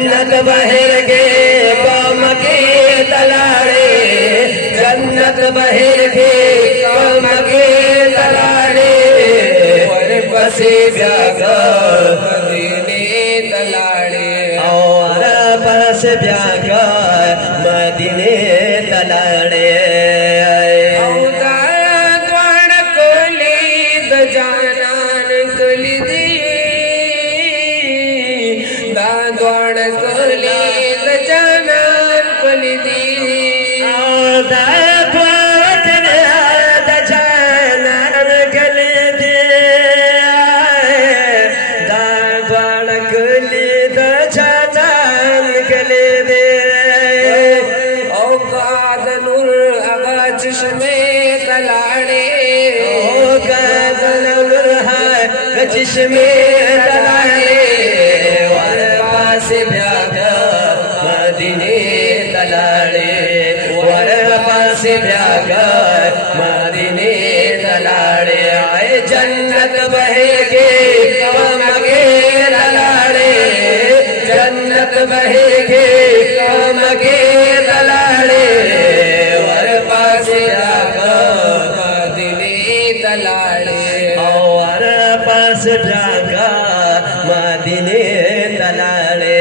जन्नत बहर के कौम के तलाड़े, जन्नत बहर के कौम के तलाड़े, और बसे जागा मदीने तलाड़े, और बस जागा मदीने तलाड़े। जिसमे तलाड़े, और पास ब्यागा मदीने तलाड़े, और पास ब्यागा मदीने तलाड़े। आए जन्नत बहेगे कौम के तलाड़े, जन्नत बहेगे कौम के तलाड़े, और पास ब्यागा मदीने तलाड़े, और पास जागा मदीने तलाड़े।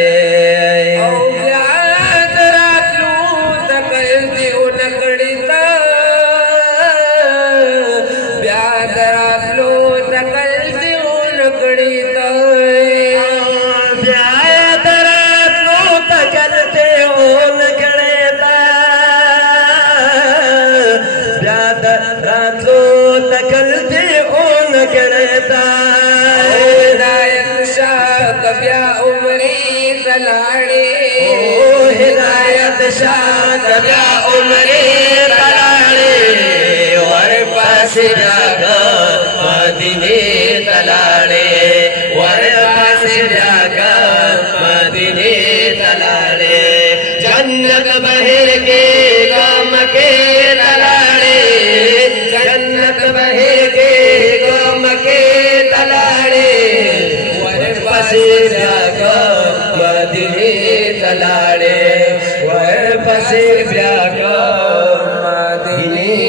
हिदायत शाद ब्या उमरे तलाड़े, और पास जागा मदीने तलाड़े, और पास जागा मदीने तलाड़े। जन्नत बहर के कौम के तलाड़े, जन्नत बहर के कौम के तलाड़े, और पास जागा मदीने तलाड़े, और पास जागा मदीने